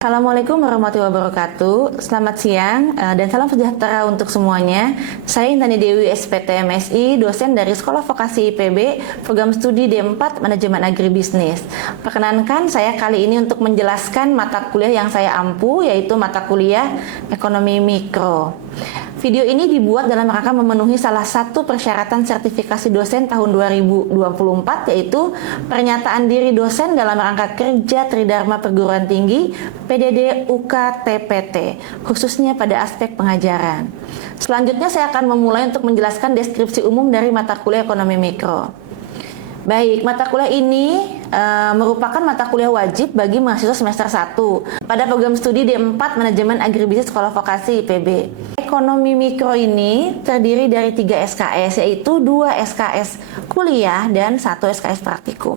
Assalamualaikum warahmatullahi wabarakatuh. Selamat siang dan salam sejahtera untuk semuanya. Saya Intani Dewi SPT MSI, dosen dari Sekolah Vokasi IPB, Program Studi D4 Manajemen Agribisnis. Perkenankan saya kali ini untuk menjelaskan mata kuliah yang saya ampu, yaitu mata kuliah Ekonomi Mikro. Video ini dibuat dalam rangka memenuhi salah satu persyaratan sertifikasi dosen tahun 2024, yaitu pernyataan diri dosen dalam rangka kerja Tridharma Perguruan Tinggi PDD UK TPT, khususnya pada aspek pengajaran. Selanjutnya saya akan memulai untuk menjelaskan deskripsi umum dari mata kuliah Ekonomi Mikro. Baik, mata kuliah ini merupakan mata kuliah wajib bagi mahasiswa semester 1 pada program studi D4 Manajemen Agribisnis Sekolah Vokasi IPB. Ekonomi Mikro ini terdiri dari 3 SKS, yaitu 2 SKS kuliah dan 1 SKS praktikum.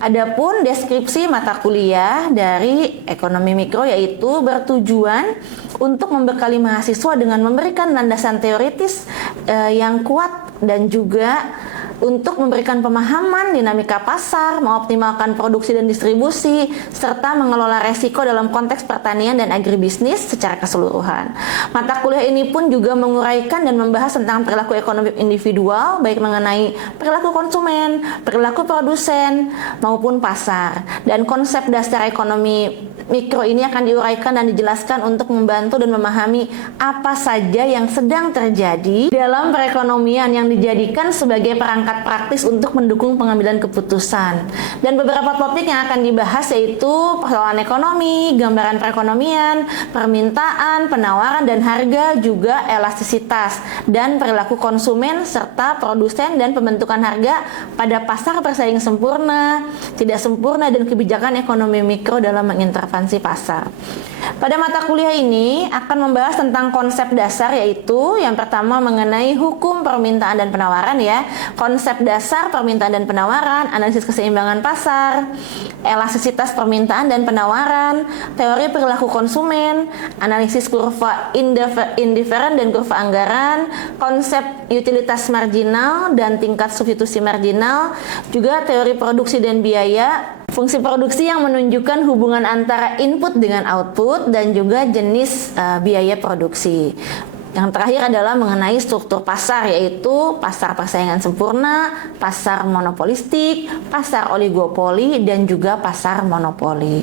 Adapun deskripsi mata kuliah dari Ekonomi Mikro yaitu bertujuan untuk membekali mahasiswa dengan memberikan landasan teoritis yang kuat dan juga untuk memberikan pemahaman dinamika pasar, mengoptimalkan produksi dan distribusi, serta mengelola resiko dalam konteks pertanian dan agribisnis secara keseluruhan. Mata kuliah ini pun juga menguraikan dan membahas tentang perilaku ekonomi individual, baik mengenai perilaku konsumen, perilaku produsen, maupun pasar. Dan konsep dasar ekonomi mikro ini akan diuraikan dan dijelaskan untuk membantu dan memahami apa saja yang sedang terjadi dalam perekonomian yang dijadikan sebagai perangkat praktis untuk mendukung pengambilan keputusan. Dan beberapa topik yang akan dibahas yaitu persoalan ekonomi, gambaran perekonomian, permintaan, penawaran dan harga, juga elastisitas dan perilaku konsumen serta produsen dan pembentukan harga pada pasar bersaing sempurna, tidak sempurna, dan kebijakan ekonomi mikro dalam mengintervensi pasar. Pada mata kuliah ini akan membahas tentang konsep dasar, yaitu yang pertama mengenai hukum permintaan dan penawaran ya, konsep dasar permintaan dan penawaran, analisis keseimbangan pasar, elastisitas permintaan dan penawaran, teori perilaku konsumen, analisis kurva indiferen dan kurva anggaran, konsep utilitas marginal dan tingkat substitusi marginal, juga teori produksi dan biaya, fungsi produksi yang menunjukkan hubungan antara input dengan output, dan juga jenis biaya produksi. Yang terakhir adalah mengenai struktur pasar, yaitu pasar persaingan sempurna, pasar monopolistik, pasar oligopoli, dan juga pasar monopoli.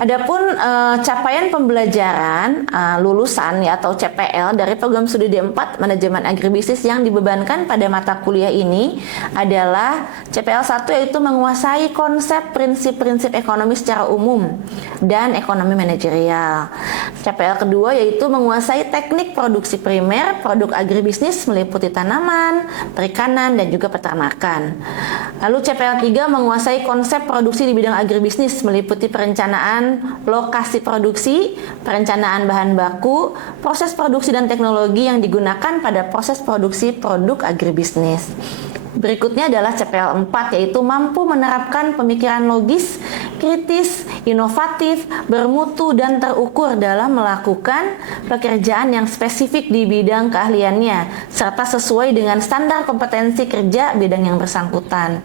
Adapun capaian pembelajaran lulusan ya atau CPL dari program studi D4 Manajemen Agribisnis yang dibebankan pada mata kuliah ini adalah CPL 1, yaitu menguasai konsep prinsip-prinsip ekonomi secara umum dan ekonomi manajerial. CPL kedua yaitu menguasai teknik produksi primer, produk agribisnis meliputi tanaman, perikanan, dan juga peternakan. Lalu CPL 3 menguasai konsep produksi di bidang agribisnis meliputi perencanaan lokasi produksi, perencanaan bahan baku, proses produksi dan teknologi yang digunakan pada proses produksi produk agribisnis. Berikutnya adalah CPL 4, yaitu mampu menerapkan pemikiran logis, kritis, inovatif, bermutu, dan terukur dalam melakukan pekerjaan yang spesifik di bidang keahliannya, serta sesuai dengan standar kompetensi kerja bidang yang bersangkutan.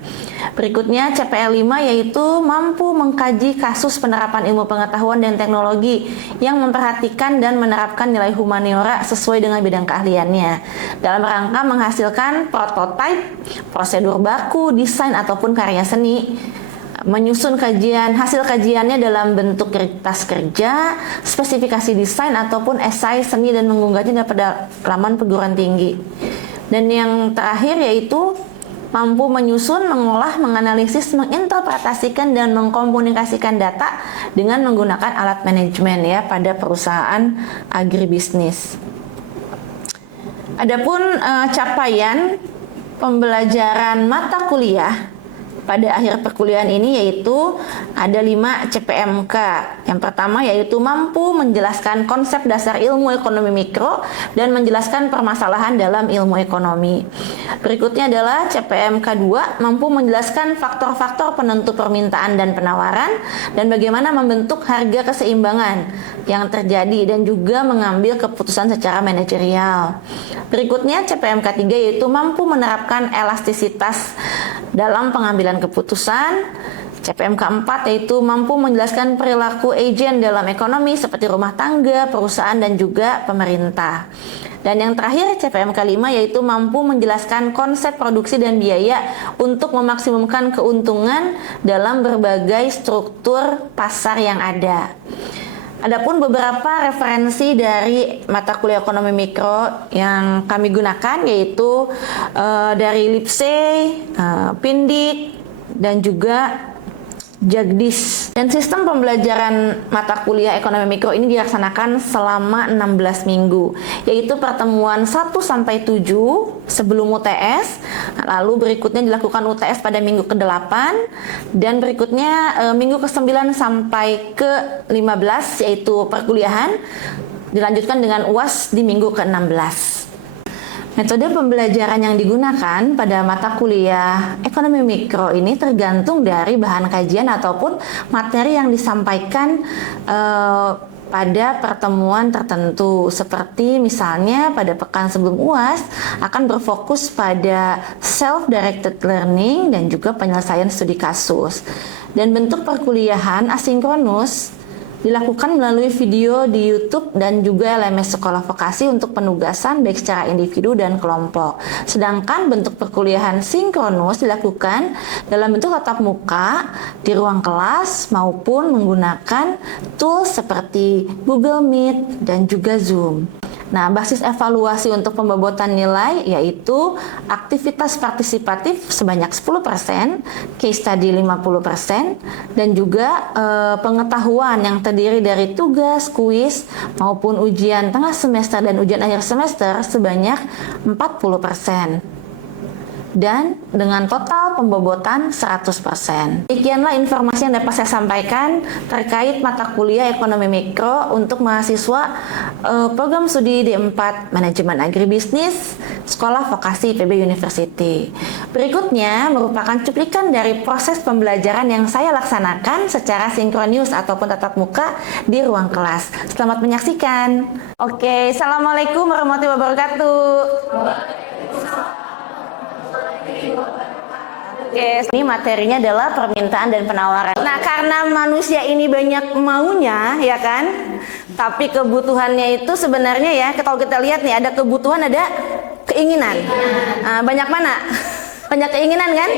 Berikutnya CPL 5, yaitu mampu mengkaji kasus penerapan ilmu pengetahuan dan teknologi yang memperhatikan dan menerapkan nilai humaniora sesuai dengan bidang keahliannya dalam rangka menghasilkan prototipe, prosedur baku, desain ataupun karya seni, menyusun hasil kajiannya dalam bentuk kertas kerja, spesifikasi desain ataupun esai seni, dan mengunggahnya pada laman perguruan tinggi. Dan yang terakhir yaitu mampu menyusun, mengolah, menganalisis, menginterpretasikan, dan mengkomunikasikan data dengan menggunakan alat manajemen ya pada perusahaan agribisnis. Adapun capaian pembelajaran mata kuliah pada akhir perkuliahan ini yaitu ada 5 CPMK. Yang pertama yaitu mampu menjelaskan konsep dasar ilmu ekonomi mikro dan menjelaskan permasalahan dalam ilmu ekonomi. Berikutnya adalah CPMK 2, mampu menjelaskan faktor-faktor penentu permintaan dan penawaran dan bagaimana membentuk harga keseimbangan yang terjadi dan juga mengambil keputusan secara manajerial. Berikutnya CPMK 3 yaitu mampu menerapkan elastisitas dalam pengambilan keputusan. CPM keempat yaitu mampu menjelaskan perilaku agen dalam ekonomi seperti rumah tangga, perusahaan, dan juga pemerintah. Dan yang terakhir CPM kelima yaitu mampu menjelaskan konsep produksi dan biaya untuk memaksimumkan keuntungan dalam berbagai struktur pasar yang ada. Adapun beberapa referensi dari mata kuliah ekonomi mikro yang kami gunakan yaitu dari Lipsey, Pindik, dan juga Jagdish. Dan sistem pembelajaran mata kuliah ekonomi mikro ini dilaksanakan selama 16 minggu, yaitu pertemuan 1 sampai 7 sebelum UTS, lalu berikutnya dilakukan UTS pada minggu ke-8, dan berikutnya minggu ke-9 sampai ke-15 yaitu perkuliahan, dilanjutkan dengan UAS di minggu ke-16. Metode pembelajaran yang digunakan pada mata kuliah ekonomi mikro ini tergantung dari bahan kajian ataupun materi yang disampaikan pada pertemuan tertentu. Seperti misalnya pada pekan sebelum UAS akan berfokus pada self-directed learning dan juga penyelesaian studi kasus. Dan bentuk perkuliahan asinkronus dilakukan melalui video di YouTube dan juga LMS Sekolah Vokasi untuk penugasan baik secara individu dan kelompok. Sedangkan bentuk perkuliahan sinkronus dilakukan dalam bentuk tatap muka di ruang kelas maupun menggunakan tools seperti Google Meet dan juga Zoom. Nah, basis evaluasi untuk pembobotan nilai yaitu aktivitas partisipatif sebanyak 10%, case study 50%, dan juga pengetahuan yang terdiri dari tugas, kuis, maupun ujian tengah semester dan ujian akhir semester sebanyak 40%. Dan dengan total pembobotan 100%. Demikianlah informasi yang dapat saya sampaikan terkait mata kuliah ekonomi mikro untuk mahasiswa program studi D4 Manajemen Agribisnis Sekolah Vokasi PB University. Berikutnya merupakan cuplikan dari proses pembelajaran yang saya laksanakan secara sinkronius ataupun tatap muka di ruang kelas. Selamat menyaksikan. Oke, Assalamualaikum warahmatullahi wabarakatuh. Oke, ini materinya adalah permintaan dan penawaran. Nah, karena manusia ini banyak maunya, ya kan? Tapi kebutuhannya itu sebenarnya ya, kalau kita lihat nih, ada kebutuhan, ada keinginan. Banyak mana? Banyak keinginan kan?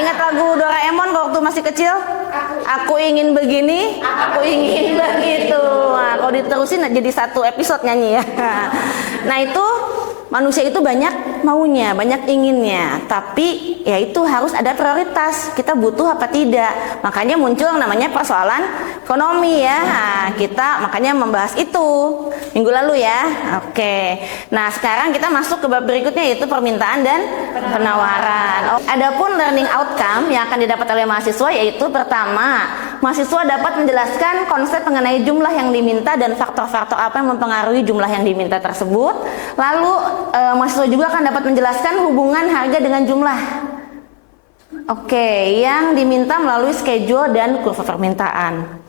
Ingat lagu Doraemon waktu masih kecil? Aku ingin begini, aku ingin begitu. Nah, kalau diterusin jadi satu episode nyanyi ya. Nah, itu manusia itu banyak maunya, banyak inginnya, tapi ya itu harus ada prioritas. Kita butuh apa tidak? Makanya muncul yang namanya persoalan ekonomi ya. Nah, kita makanya membahas itu minggu lalu ya. Oke. Nah, sekarang kita masuk ke bab berikutnya yaitu permintaan dan penawaran. Adapun learning outcome yang akan didapat oleh mahasiswa yaitu pertama, mahasiswa dapat menjelaskan konsep mengenai jumlah yang diminta dan faktor-faktor apa yang mempengaruhi jumlah yang diminta tersebut. Lalu mahasiswa juga akan dapat menjelaskan hubungan harga dengan jumlah. Oke, yang diminta melalui schedule dan kurva permintaan.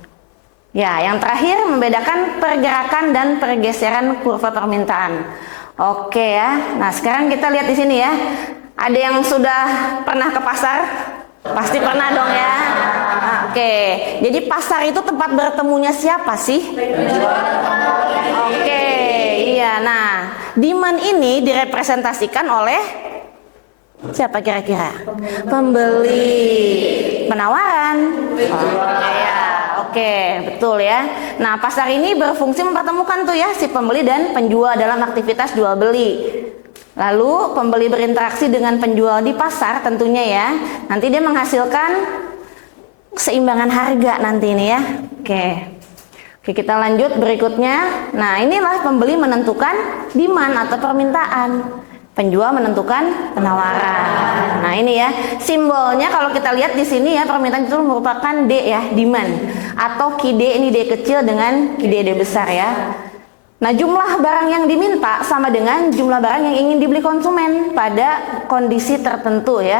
Ya, yang terakhir membedakan pergerakan dan pergeseran kurva permintaan. Oke ya. Nah, sekarang kita lihat di sini ya. Ada yang sudah pernah ke pasar? Pasti pernah dong ya. Nah, oke. Jadi pasar itu tempat bertemunya siapa sih? Oke, iya. Nah, demand ini direpresentasikan oleh siapa kira-kira? Pembeli. Penawaran. Oke, betul ya. Nah, pasar ini berfungsi mempertemukan tuh ya si pembeli dan penjual dalam aktivitas jual beli. Lalu pembeli berinteraksi dengan penjual di pasar tentunya ya. Nanti dia menghasilkan keseimbangan harga nanti ini ya. Oke, kita lanjut berikutnya. Nah, inilah pembeli menentukan demand atau permintaan. Penjual menentukan penawaran. Nah, ini ya simbolnya kalau kita lihat di sini ya, permintaan itu merupakan D ya, demand atau QD, ini D kecil dengan QD besar ya. Nah, jumlah barang yang diminta sama dengan jumlah barang yang ingin dibeli konsumen pada kondisi tertentu ya.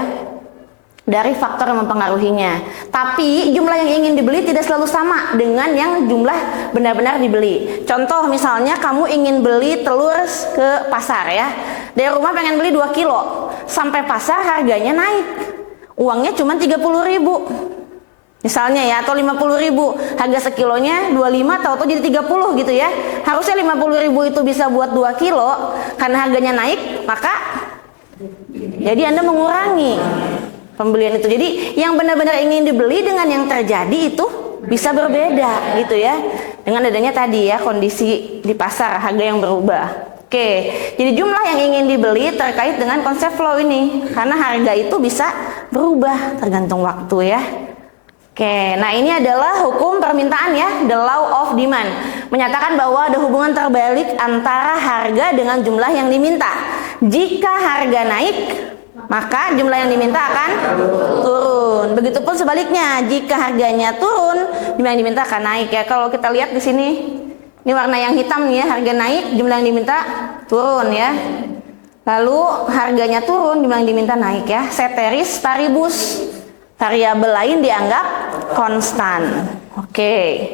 Dari faktor yang mempengaruhinya. Tapi jumlah yang ingin dibeli tidak selalu sama dengan yang jumlah benar-benar dibeli. Contoh misalnya kamu ingin beli telur ke pasar ya. Dari rumah pengen beli 2 kilo. Sampai pasar harganya naik. Uangnya cuma 30.000. Misalnya ya, atau 50.000, harga sekilonya 25, tahu-tahu jadi 30 gitu ya. Harusnya 50.000 itu bisa buat 2 kilo, karena harganya naik, maka jadi Anda mengurangi pembelian itu. Jadi yang benar-benar ingin dibeli dengan yang terjadi itu bisa berbeda gitu ya. Dengan adanya tadi ya, kondisi di pasar, harga yang berubah. Oke, jadi jumlah yang ingin dibeli terkait dengan konsep flow ini, karena harga itu bisa berubah tergantung waktu ya. Oke, nah ini adalah hukum permintaan ya, the law of demand. Menyatakan bahwa ada hubungan terbalik antara harga dengan jumlah yang diminta. Jika harga naik, maka jumlah yang diminta akan turun. Begitupun sebaliknya, jika harganya turun, jumlah yang diminta akan naik ya. Kalau kita lihat di sini, ini warna yang hitam nih ya, harga naik, jumlah yang diminta turun ya. Lalu harganya turun, jumlah yang diminta naik ya. Ceteris paribus. Variabel lain dianggap konstan. Oke.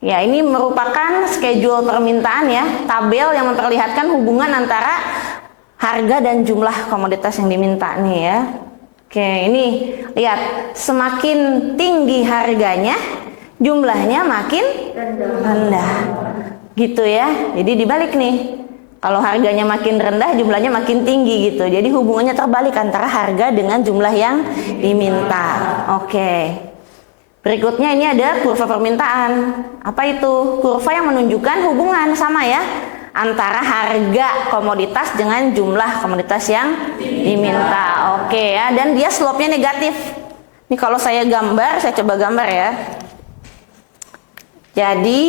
Ya, ini merupakan schedule permintaan ya, tabel yang memperlihatkan hubungan antara harga dan jumlah komoditas yang diminta nih ya. Oke, ini lihat, semakin tinggi harganya, jumlahnya makin rendah. Gitu ya. Jadi dibalik nih. Kalau harganya makin rendah, jumlahnya makin tinggi gitu. Jadi hubungannya terbalik antara harga dengan jumlah yang diminta. Oke. Berikutnya ini ada kurva permintaan. Apa itu? Kurva yang menunjukkan hubungan sama ya, antara harga komoditas dengan jumlah komoditas yang diminta. Oke ya, dan dia slope-nya negatif. Ini kalau saya gambar, saya coba gambar ya. Jadi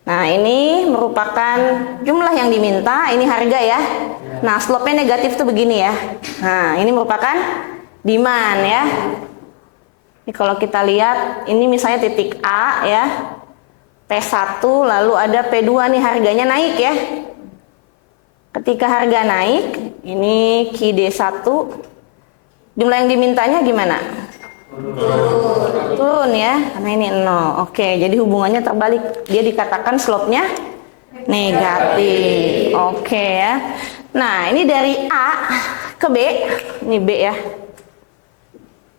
nah, ini merupakan jumlah yang diminta, ini harga ya. Nah, slope-nya negatif tuh begini ya. Nah, ini merupakan demand ya. Ini kalau kita lihat, ini misalnya titik A ya. P1, lalu ada P2 nih, harganya naik ya. Ketika harga naik, ini QD1, jumlah yang dimintanya gimana? Turun ya, karena ini 0. Oke, jadi hubungannya terbalik. Dia dikatakan slope-nya negatif. Oke ya. Nah, ini dari A ke B. Ini B ya.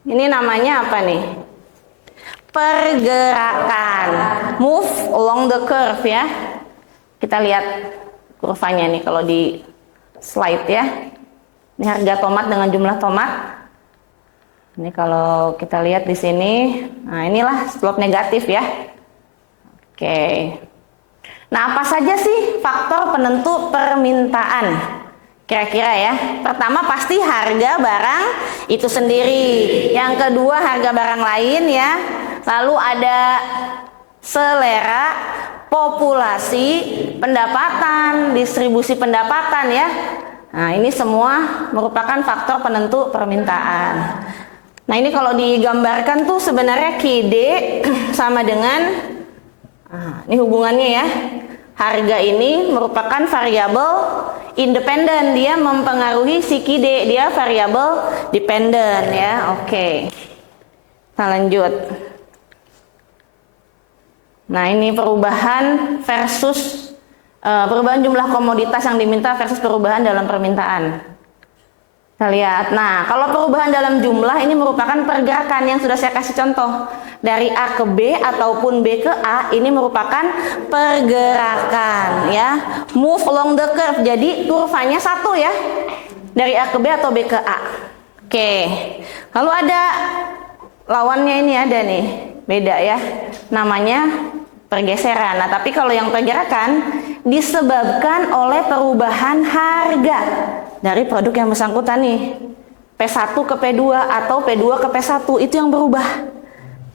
Ini namanya apa nih? Pergerakan. Move along the curve ya. Kita lihat kurvanya nih kalau di slide ya. Ini harga tomat dengan jumlah tomat. Ini kalau kita lihat di sini, nah inilah slope negatif ya. Oke. Nah, apa saja sih faktor penentu permintaan? Kira-kira ya. Pertama pasti harga barang itu sendiri. Yang kedua harga barang lain ya. Lalu ada selera, populasi, pendapatan, distribusi pendapatan ya. Nah, ini semua merupakan faktor penentu permintaan. Nah, ini kalau digambarkan tuh sebenarnya QD sama dengan ini hubungannya ya. Harga ini merupakan variabel independen, dia mempengaruhi si QD, dia variabel dependen ya. Oke. Kita lanjut. Nah, ini perubahan versus perubahan jumlah komoditas yang diminta versus perubahan dalam permintaan. Kita lihat. Nah, kalau perubahan dalam jumlah ini merupakan pergerakan yang sudah saya kasih contoh. Dari A ke B ataupun B ke A, ini merupakan pergerakan ya. Move along the curve. Jadi kurvanya satu ya. Dari A ke B atau B ke A. Oke. Lalu ada lawannya, ini ada nih. Beda ya. Namanya pergeseran. Nah, tapi kalau yang pergerakan disebabkan oleh perubahan harga dari produk yang bersangkutan nih, P1 ke P2 atau P2 ke P1, itu yang berubah.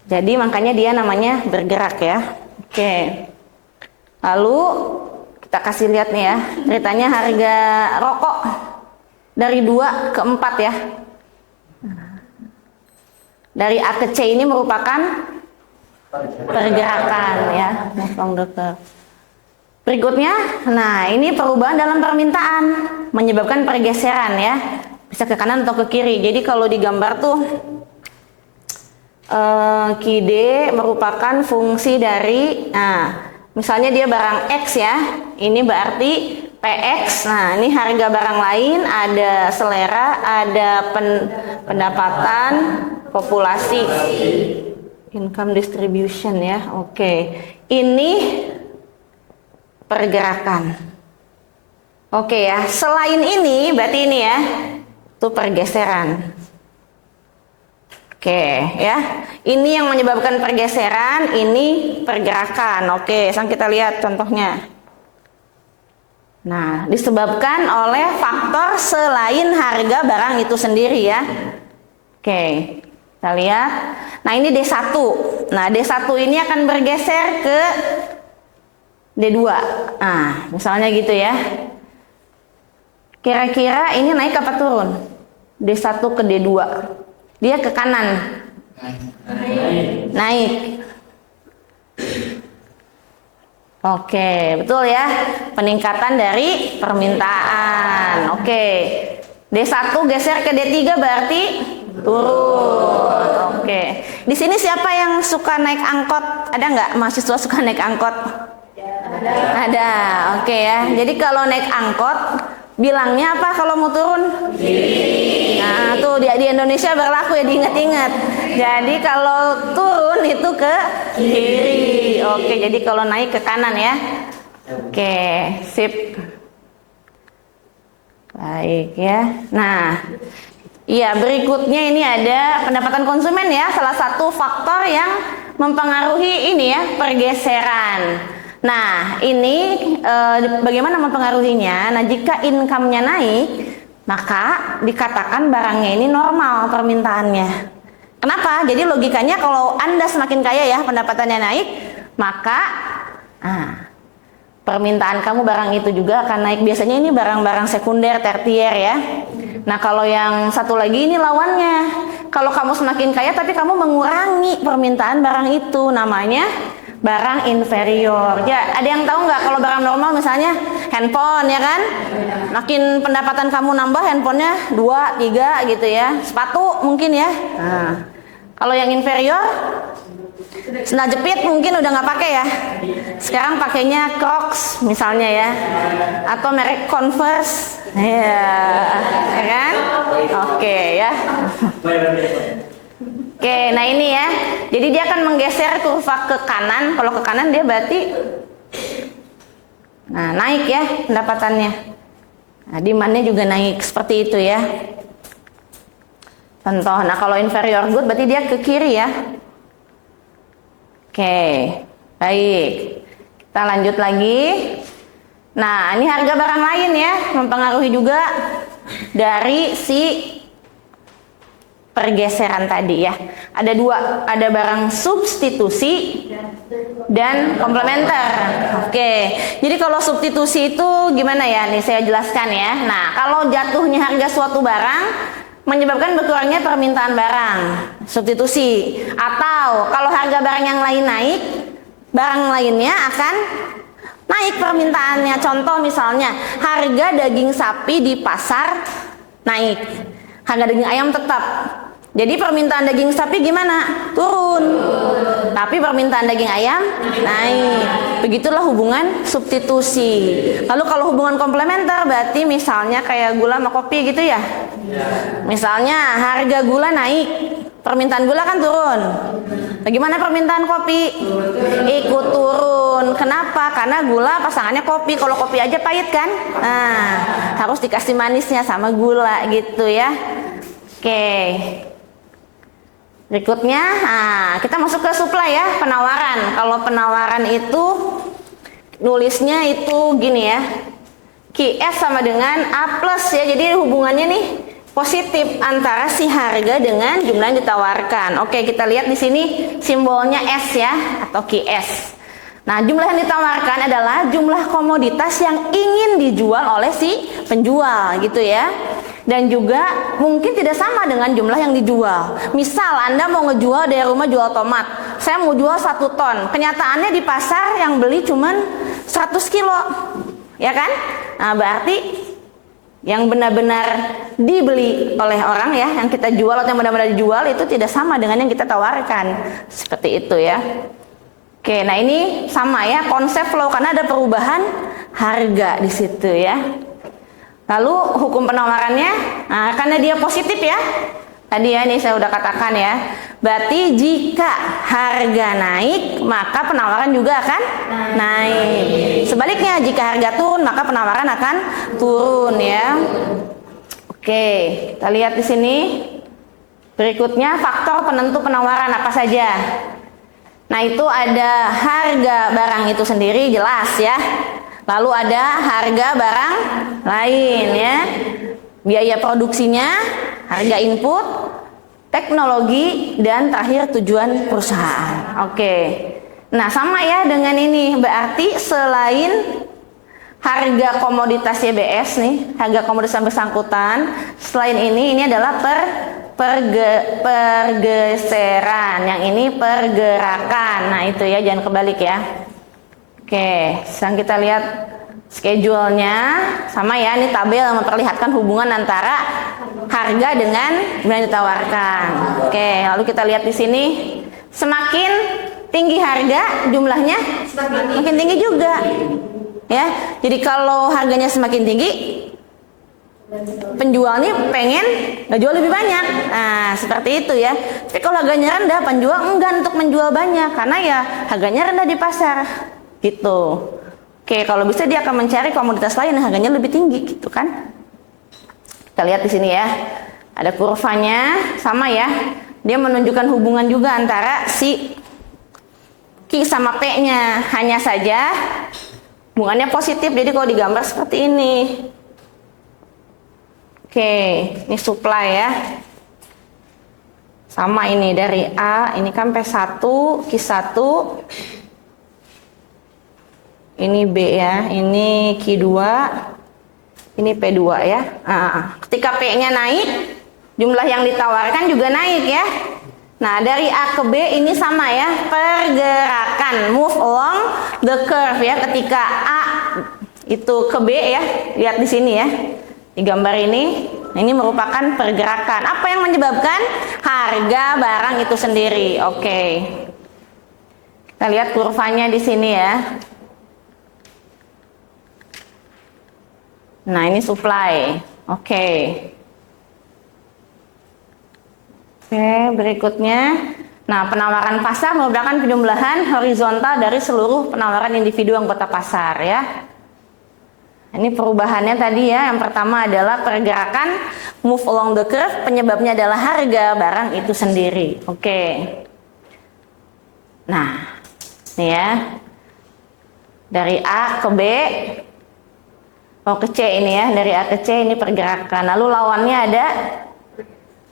Jadi makanya dia namanya bergerak ya. Oke. Lalu kita kasih lihat nih ya, ceritanya harga rokok dari 2 ke 4 ya. Dari A ke C ini merupakan pergerakan ya. Berikutnya, nah ini perubahan dalam permintaan menyebabkan pergeseran ya, bisa ke kanan atau ke kiri. Jadi kalau digambar tuh QD merupakan fungsi dari, nah misalnya dia barang X ya, ini berarti PX. Nah, ini harga barang lain, ada selera, ada pendapatan, populasi. Income distribution ya. Oke. Ini pergerakan. Oke ya. Selain ini berarti ini ya. Itu pergeseran. Oke ya. Ini yang menyebabkan pergeseran, ini pergerakan. Oke, sekarang kita lihat contohnya. Nah, disebabkan oleh faktor selain harga barang itu sendiri ya. Oke, kita lihat. Nah, ini D1. Nah, D1 ini akan bergeser ke D2. Nah, misalnya gitu ya. Kira-kira ini naik apa turun? D1 ke D2. Dia ke kanan. Naik. Oke, betul ya. Peningkatan dari permintaan. Oke. D1 geser ke D3 berarti turun. Oke. Di sini siapa yang suka naik angkot? Ada nggak mahasiswa suka naik angkot? Ada. Oke ya. Jadi kalau naik angkot bilangnya apa kalau mau turun? Kiri. Nah, tuh di Indonesia berlaku ya, diingat-ingat. Jadi kalau turun itu ke kiri. Oke, jadi kalau naik ke kanan ya. Oke, sip. Baik ya. Nah, iya, berikutnya ini ada pendapatan konsumen ya, salah satu faktor yang mempengaruhi ini ya, pergeseran. Nah, ini bagaimana mempengaruhinya? Nah, jika income-nya naik, maka dikatakan barangnya ini normal permintaannya. Kenapa? Jadi logikanya kalau Anda semakin kaya ya, pendapatannya naik, maka permintaan kamu barang itu juga akan naik. Biasanya ini barang-barang sekunder, tertier ya. Nah, kalau yang satu lagi ini lawannya. Kalau kamu semakin kaya tapi kamu mengurangi permintaan barang itu, namanya barang inferior. Ya, ada yang tahu nggak kalau barang normal misalnya handphone ya kan? Makin pendapatan kamu nambah, handphonenya 2, 3 gitu ya. Sepatu mungkin ya. Nah, kalau yang inferior, sendal jepit mungkin udah nggak pakai ya. Sekarang pakainya Crocs misalnya ya, atau merek Converse. Ya kan? Oke ya. Oke, nah ini ya. Jadi dia akan menggeser kurva ke kanan. Kalau ke kanan dia berarti naik ya pendapatannya. Nah, demand-nya juga naik seperti itu ya. Contoh, nah kalau inferior good berarti dia ke kiri ya. Oke, baik. Kita lanjut lagi. Nah, ini harga barang lain ya, mempengaruhi juga dari si pergeseran tadi ya. Ada dua, ada barang substitusi dan komplementer. Oke, jadi kalau substitusi itu gimana ya? Nih saya jelaskan ya. Nah, kalau jatuhnya harga suatu barang menyebabkan berkurangnya permintaan barang, substitusi. Atau kalau harga barang yang lain naik, barang lainnya akan naik permintaannya. Contoh misalnya, harga daging sapi di pasar naik, harga daging ayam tetap. Jadi permintaan daging sapi gimana? Turun. Tapi permintaan daging ayam naik. Begitulah hubungan substitusi. Lalu kalau hubungan komplementer berarti misalnya kayak gula sama kopi gitu ya. Misalnya harga gula naik, permintaan gula kan turun. Bagaimana permintaan kopi? Ikut turun. Kenapa? Karena gula pasangannya kopi. Kalau kopi aja pahit kan? Nah, harus dikasih manisnya sama gula gitu ya. Oke. Berikutnya, kita masuk ke supply ya, penawaran. Kalau penawaran itu nulisnya itu gini ya, QS sama dengan A plus ya. Jadi hubungannya nih positif antara si harga dengan jumlah yang ditawarkan. Oke, kita lihat di sini simbolnya S ya, atau QS. Nah, jumlah yang ditawarkan adalah jumlah komoditas yang ingin dijual oleh si penjual gitu ya. Dan juga mungkin tidak sama dengan jumlah yang dijual. Misal Anda mau ngejual dari rumah jual tomat, saya mau jual 1 ton. Kenyataannya di pasar yang beli cuman 100 kilo, ya kan? Nah, berarti yang benar-benar dibeli oleh orang ya, yang kita jual atau yang benar-benar dijual itu tidak sama dengan yang kita tawarkan. Seperti itu ya. Oke, nah ini sama ya konsep flow karena ada perubahan harga di situ ya. Lalu hukum penawarannya, karena dia positif ya, Tadi ya, ini saya udah katakan ya. Berarti jika harga naik, maka penawaran juga akan naik. Sebaliknya, jika harga turun, maka penawaran akan turun ya. Oke, kita lihat di sini. Berikutnya, faktor penentu penawaran apa saja? Nah, itu ada harga barang itu sendiri, jelas ya. Lalu ada harga barang lain ya. Biaya produksinya, harga input, teknologi, dan terakhir tujuan perusahaan. Oke. Nah, sama ya dengan ini. Berarti selain harga komoditas YBS nih, harga komoditas yang bersangkutan, selain ini adalah pergeseran. Yang ini pergerakan. Nah, itu ya, jangan kebalik ya. Oke, sekarang kita lihat schedule-nya. Sama ya, ini tabel yang memperlihatkan hubungan antara harga dengan yang ditawarkan. Oke, lalu kita lihat di sini, semakin tinggi harga, jumlahnya semakin tinggi juga. Ya, jadi kalau harganya semakin tinggi, penjual nih pengen ngejual lebih banyak. Nah, seperti itu ya. Tapi kalau harganya rendah, penjual enggan untuk menjual banyak karena ya harganya rendah di pasar. Gitu. Oke, kalau bisa dia akan mencari komoditas lain yang harganya lebih tinggi, gitu kan? Kita lihat di sini ya. Ada kurvanya, sama ya. Dia menunjukkan hubungan juga antara si Q sama P-nya. Hanya saja hubungannya positif. Jadi kalau digambar seperti ini. Oke, ini supply ya. Sama ini dari A, ini kan P1, Q1. Ini B ya, ini Q2, ini P2 ya. Ketika P-nya naik, jumlah yang ditawarkan juga naik ya. Nah, dari A ke B ini sama ya, pergerakan, move along the curve ya. Ketika A itu ke B ya, lihat di sini ya, di gambar ini merupakan pergerakan. Apa yang menyebabkan? Harga barang itu sendiri. Oke, kita lihat kurvanya di sini ya. Nah, ini supply. Oke, berikutnya. Nah, penawaran pasar merupakan penjumlahan horizontal dari seluruh penawaran individu anggota pasar ya. Ini perubahannya tadi ya. Yang pertama adalah pergerakan, move along the curve. Penyebabnya adalah harga barang itu sendiri. Oke. Nah, ini ya. Dari A ke B. Ke C ini ya, dari A ke C ini pergerakan. Lalu lawannya ada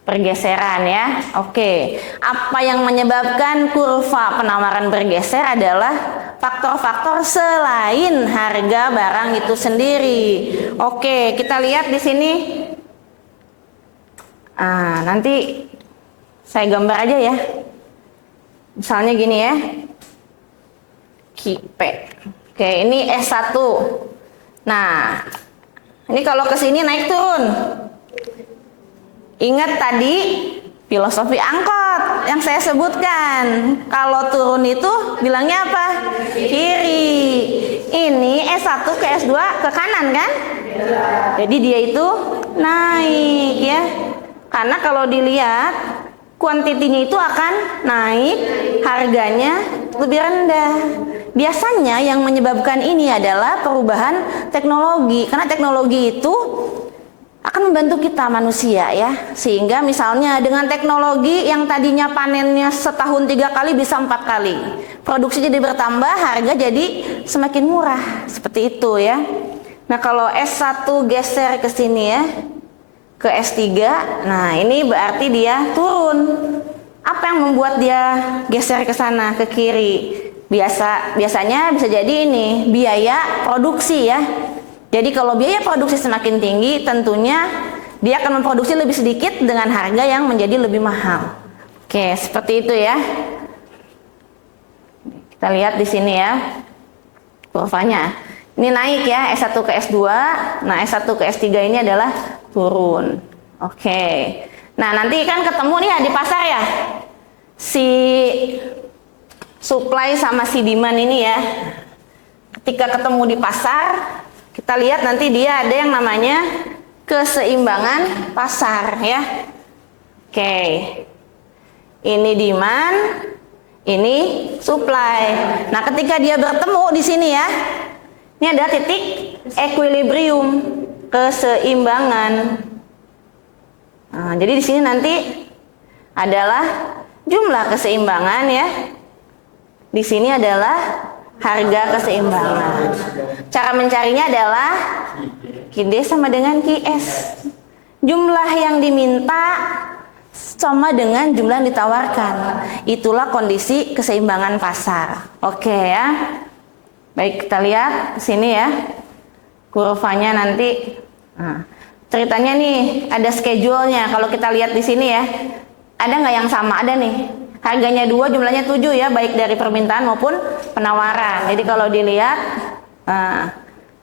pergeseran ya. Oke, apa yang menyebabkan kurva penawaran bergeser adalah faktor-faktor selain harga barang itu sendiri. Oke, kita lihat di sini. Nanti saya gambar aja ya. Misalnya gini ya. P. Oke, ini S1. Nah, ini kalau ke sini naik turun. Ingat tadi filosofi angkot yang saya sebutkan. Kalau turun itu bilangnya apa? Kiri. Ini S1 ke S2 ke kanan kan? Jadi dia itu naik ya. Karena kalau dilihat kuantitinya itu akan naik, harganya lebih rendah. Biasanya yang menyebabkan ini adalah perubahan teknologi. Karena teknologi itu akan membantu kita manusia ya. Sehingga misalnya dengan teknologi yang tadinya panennya setahun 3 kali bisa 4 kali. Produksi jadi bertambah, harga jadi semakin murah. Seperti itu ya. Nah, kalau S1 geser ke sini ya, ke S3, nah ini berarti dia turun. Apa yang membuat dia geser ke sana, ke kiri? Biasanya bisa jadi ini biaya produksi ya. Jadi kalau biaya produksi semakin tinggi, tentunya dia akan memproduksi lebih sedikit dengan harga yang menjadi lebih mahal. Oke, seperti itu ya. Kita lihat di sini ya kurvanya. Ini naik ya, S1 ke S2. Nah, S1 ke S3 ini adalah turun. Oke. Nah, nanti kan ketemu nih ya di pasar ya. Si supply sama si demand ini ya. Ketika ketemu di pasar, kita lihat nanti dia ada yang namanya keseimbangan pasar ya. Oke. Ini demand, ini supply. Nah, ketika dia bertemu di sini ya, ini ada titik equilibrium, keseimbangan. Nah, jadi di sini nanti adalah jumlah keseimbangan ya. Di sini adalah harga keseimbangan. Cara mencarinya adalah QD sama dengan QS. Jumlah yang diminta sama dengan jumlah yang ditawarkan. Itulah kondisi keseimbangan pasar. Oke ya. Baik, kita lihat di sini ya. Kurvanya nanti. Nah, ceritanya nih ada schedule-nya. Kalau kita lihat di sini ya. Ada nggak yang sama? Ada nih. Harganya 2, jumlahnya 7 ya, baik dari permintaan maupun penawaran. Jadi kalau dilihat,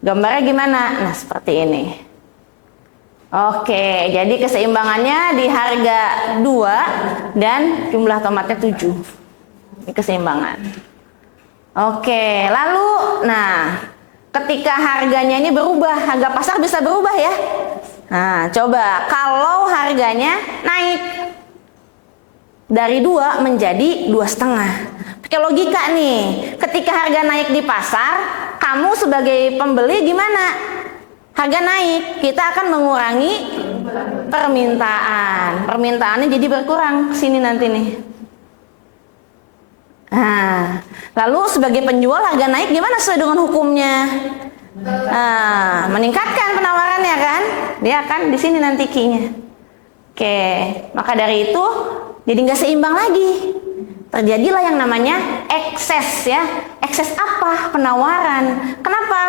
gambarnya gimana? Nah, seperti ini. Oke, jadi keseimbangannya di harga 2 dan jumlah tomatnya 7. Ini keseimbangan. Oke, lalu, nah, ketika harganya ini berubah, harga pasar bisa berubah ya. Nah, coba kalau harganya naik dari 2 menjadi 2,5. Pakai logika nih, ketika harga naik di pasar, kamu sebagai pembeli gimana? Harga naik, kita akan mengurangi permintaan. Permintaannya jadi berkurang sini nanti nih. Nah, lalu sebagai penjual harga naik gimana sesuai dengan hukumnya? Nah, meningkatkan penawarannya kan? Dia akan di sini nanti key-nya. Oke, maka dari itu jadi nggak seimbang lagi. Terjadilah yang namanya ekses ya. Ekses apa? Penawaran. Kenapa?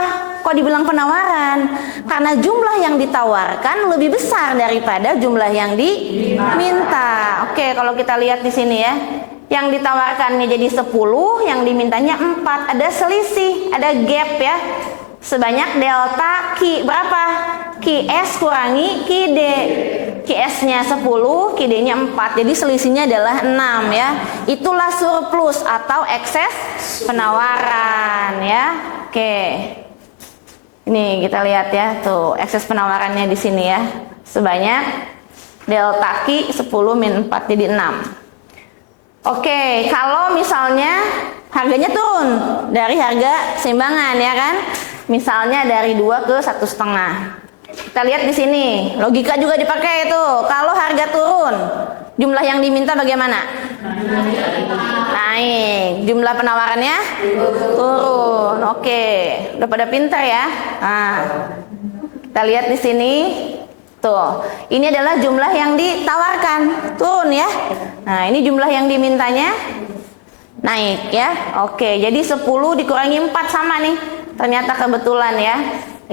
Kok dibilang penawaran? Karena jumlah yang ditawarkan lebih besar daripada jumlah yang diminta. Oke, kalau kita lihat di sini ya. Yang ditawarkannya jadi 10, yang dimintanya 4. Ada selisih, ada gap ya. Sebanyak delta Q berapa? QS kurangi QD. QS-nya 10, QD-nya 4. Jadi selisihnya adalah 6 ya. Itulah surplus atau ekses penawaran ya. Oke. Ini kita lihat ya, tuh ekses penawarannya di sini ya. Sebanyak delta Q 10 min 4 jadi 6. Oke, kalau misalnya harganya turun dari harga seimbangan ya kan? Misalnya dari 2 ke 1,5. Kita lihat di sini, logika juga dipakai itu. Kalau harga turun, jumlah yang diminta bagaimana? Naik. Jumlah penawarannya turun. Oke, udah pada pintar ya. Nah, kita lihat di sini. Tuh, ini adalah jumlah yang ditawarkan, turun ya. Nah, ini jumlah yang dimintanya naik ya. Oke, jadi 10 dikurangi 4 sama nih. Ternyata kebetulan ya.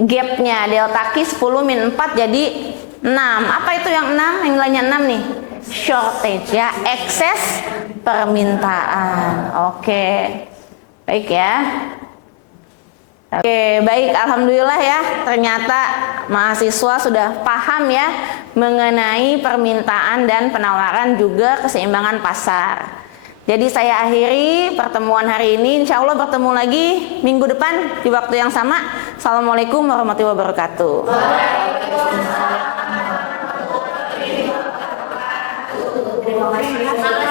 Gapnya delta Q 10 min 4 jadi 6. Apa itu yang 6? Yang nilainya 6 nih. Shortage ya, ekses permintaan. Oke. Baik ya. Oke, baik, alhamdulillah ya. Ternyata mahasiswa sudah paham ya mengenai permintaan dan penawaran juga keseimbangan pasar. Jadi saya akhiri pertemuan hari ini. Insya Allah bertemu lagi minggu depan di waktu yang sama. Assalamualaikum warahmatullahi wabarakatuh. Terima kasih.